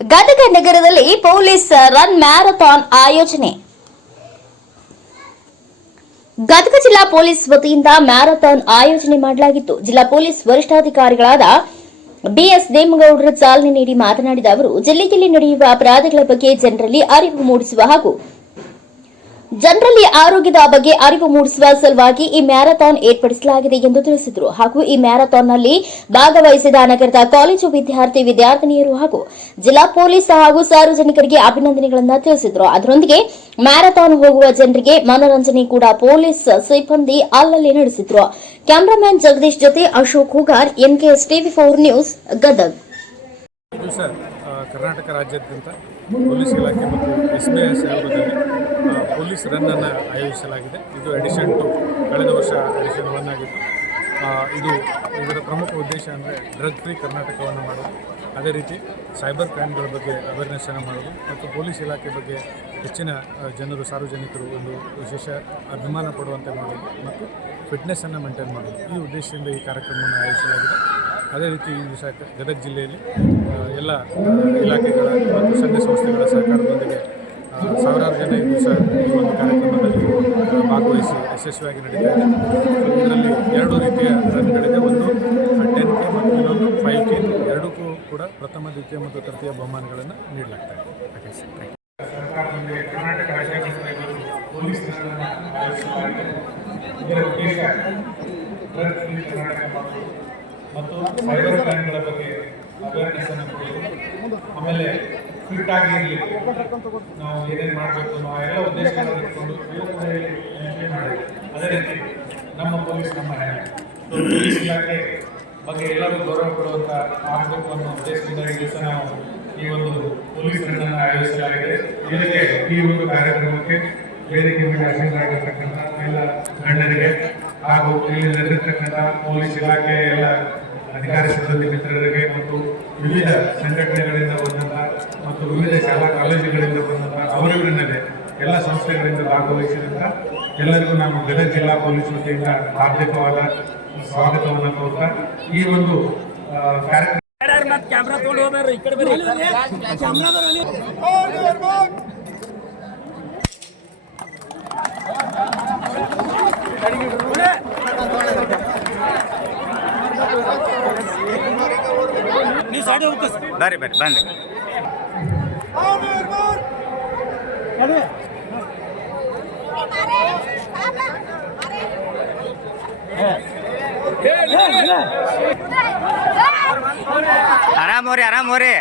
ಗದಗ ನಗರದಲ್ಲಿ police run marathon ಆಯೋಜನೆ. ಗದಗ ಜಿಲ್ಲಾ ಪೊಲೀಸ್ ವತಿಯಿಂದ ಮ್ಯಾರಥಾನ್ ಆಯೋಜನೆ ಮಾಡಲಾಗಿತ್ತು. ಜಿಲ್ಲಾ ಪೊಲೀಸ್ ವರಿಷ್ಠಾಧಿಕಾರಿಗಳಾದ ಬಿಎಸ್ ನೇಮಗೌಡರು ಚಾಲನೆ ನೀಡಿ ಮಾತನಾಡಿದ ಅವರು, ಜಿಲ್ಲೆಯಲ್ಲಿ ನಡೆಯುವ ಅಪರಾಧಗಳ ಬಗ್ಗೆ ಜನರಲ್ಲಿ ಅರಿವು ಮೂಡಿಸುವ ಹಾಗೂ ಜನರಲ್ಲಿ ಆರೋಗ್ಯದ ಬಗ್ಗೆ ಅರಿವು ಮೂಡಿಸುವ ಸಲುವಾಗಿ ಈ ಮ್ಯಾರಥಾನ್ ಏರ್ಪಡಿಸಲಾಗಿದೆ ಎಂದು ತಿಳಿಸಿದರು. ಹಾಗೂ ಈ ಮ್ಯಾರಥಾನ್ನಲ್ಲಿ ಭಾಗವಹಿಸಿದ ನಗರದ ಕಾಲೇಜು ವಿದ್ಯಾರ್ಥಿನಿಯರು ಹಾಗೂ ಜಿಲ್ಲಾ ಪೊಲೀಸ್ ಹಾಗೂ ಸಾರ್ವಜನಿಕರಿಗೆ ಅಭಿನಂದನೆಗಳನ್ನು ತಿಳಿಸಿದರು. ಅದರೊಂದಿಗೆ ಮ್ಯಾರಥಾನ್ ಹೋಗುವ ಜನರಿಗೆ ಮನರಂಜನೆ ಕೂಡ ಪೊಲೀಸ್ ಸಿಬ್ಬಂದಿ ಅಲ್ಲಲ್ಲಿ ನಡೆಸಿದರು. ಕ್ಯಾಮರಾಮನ್ ಜಗದೀಶ್ ಜೊತೆ ಅಶೋಕ್ ಹುಗಾರ್, ಎನ್ಕೆಎಸ್ ಟಿವಿ4 ನ್ಯೂಸ್, ಗದಗ್. ಕರ್ನಾಟಕ ರಾಜ್ಯಾದ್ಯಂತ ಪೊಲೀಸ್ ಇಲಾಖೆ ಮತ್ತು SBI ಸಹಯೋಗದಲ್ಲಿ ಪೊಲೀಸ್ ರನ್ ಅನ್ನು ಆಯೋಜಿಸಲಾಗಿದೆ. ಇದು ಎಡಿಷನ್ 2, ಕಳೆದ ವರ್ಷ ಎಡಿಷನ್ 1 ಆಗಿತ್ತು. ಇದರ ಪ್ರಮುಖ ಉದ್ದೇಶ ಅಂದರೆ ಡ್ರಗ್ ಫ್ರೀ ಕರ್ನಾಟಕವನ್ನು ಮಾಡೋದು, ಅದೇ ರೀತಿ ಸೈಬರ್ ಕ್ರೈಮ್ಗಳ ಬಗ್ಗೆ ಅವೇರ್ನೆಸ್ಸನ್ನು ಮಾಡೋದು ಮತ್ತು ಪೊಲೀಸ್ ಇಲಾಖೆ ಬಗ್ಗೆ ಹೆಚ್ಚಿನ ಜನರು ಸಾರ್ವಜನಿಕರು ಒಂದು ವಿಶೇಷ ಅಭಿಮಾನ ಪಡುವಂತೆ ಮಾಡೋದು ಮತ್ತು ಫಿಟ್ನೆಸ್ಸನ್ನು ಮೇಂಟೈನ್ ಮಾಡೋದು, ಈ ಉದ್ದೇಶದಿಂದ ಈ ಕಾರ್ಯಕ್ರಮವನ್ನು ಆಯೋಜಿಸಲಾಗಿದೆ. ಅದೇ ರೀತಿ ಈ ದಿವಸ ಗದಗ ಜಿಲ್ಲೆಯಲ್ಲಿ ಎಲ್ಲ ಇಲಾಖೆಗಳ ಮತ್ತು ಸಂಘ ಸಂಸ್ಥೆಗಳ ಸಹಕಾರದೊಂದಿಗೆ ಸಾವಿರಾರು ಜನ ಈ ದಿವಸ ಈ ಒಂದು ಕಾರ್ಯಕ್ರಮದಲ್ಲಿ ಭಾಗವಹಿಸಿ ಯಶಸ್ವಿಯಾಗಿ ನಡೀತಾ ಇದೆ. ಇದರಲ್ಲಿ 2 ರೀತಿಯ ರನ್ಗಳಿದೆ. ಒಂದು 10K ಮತ್ತು ಇನ್ನೊಂದು 5K. ಎರಡಕ್ಕೂ ಕೂಡ ಪ್ರಥಮ, ದ್ವಿತೀಯ ಮತ್ತು ತೃತೀಯ ಬಹುಮಾನಗಳನ್ನು ನೀಡಲಾಗ್ತಾ ಇದೆ. ಸರ್ಕಾರದೊಂದಿಗೆ ಕರ್ನಾಟಕ ರಾಜ್ಯ ಪೊಲೀಸ್ ಮತ್ತು ಸೈಬರ್ ಕ್ರೈಮ್ಗಳ ಬಗ್ಗೆ ಅವೇರ್ನೆಸ್ ಅನ್ನು ಕೊಡೋದು, ಆಮೇಲೆ ಫಿಟ್ ಆಗಿರಲಿಕ್ಕೆ ನಾವು ಏನೇನು ಮಾಡಬೇಕು ಅನ್ನೋ ಎಲ್ಲ ಉದ್ದೇಶಗಳನ್ನು ಇಟ್ಕೊಂಡು ಮಾಡಿ. ಅದೇ ರೀತಿ ನಮ್ಮ ಪೊಲೀಸ್ ನಮ್ಮ ಹೆಣ್ಣು ಪೊಲೀಸ್ ಇಲಾಖೆ ಬಗ್ಗೆ ಎಲ್ಲರೂ ಗೌರವ ಕೊಡುವಂಥ ಆಗಬೇಕು ಅನ್ನೋ ಉದ್ದೇಶದಿಂದ ಈ ದಿವಸ ನಾವು ಈ ಒಂದು ಪೊಲೀಸ್ ರನ್ನನ್ನು ಆಯೋಜಿಸಲಾಗಿದೆ. ಇದಕ್ಕೆ ಈ ಒಂದು ಕಾರ್ಯಕ್ರಮಕ್ಕೆ ವೇದಿಕೆ ಮೇಲೆ ಹಾಜರಾಗಿರ್ತಕ್ಕಂಥ ಎಲ್ಲ ಗಣ್ಯರಿಗೆ ಹಾಗೂ ಇಲ್ಲಿ ನಡೆದಿರ್ತಕ್ಕಂಥ ಪೊಲೀಸ್ ಇಲಾಖೆ ಎಲ್ಲ ಅಧಿಕಾರಿ ಸಿಬ್ಬಂದಿ ಮಿತ್ರರಿಗೆ ಮತ್ತು ವಿವಿಧ ಸಂಘಟನೆಗಳಿಂದ ಬಂದಂಥ ಮತ್ತು ವಿವಿಧ ಶಾಲಾ ಕಾಲೇಜುಗಳಿಂದ ಬಂದಂಥ ಅವರುಗಳನ್ನೇ ಎಲ್ಲ ಸಂಸ್ಥೆಗಳಿಂದ ಭಾಗವಹಿಸಿದಂಥ ಎಲ್ಲರಿಗೂ ನಾವು ಗದಗ ಜಿಲ್ಲಾ ಪೊಲೀಸ್ ವತಿಯಿಂದ ಹಾರ್ದಿಕವಾದ ಸ್ವಾಗತವನ್ನು ಕೋರ್ತಾ ಈ ಒಂದು ಕಾರ್ಯಕ್ರಮ ಬರ್ರಿ ಬಂದ್ರಿ. ಆರಾಮೋರಿ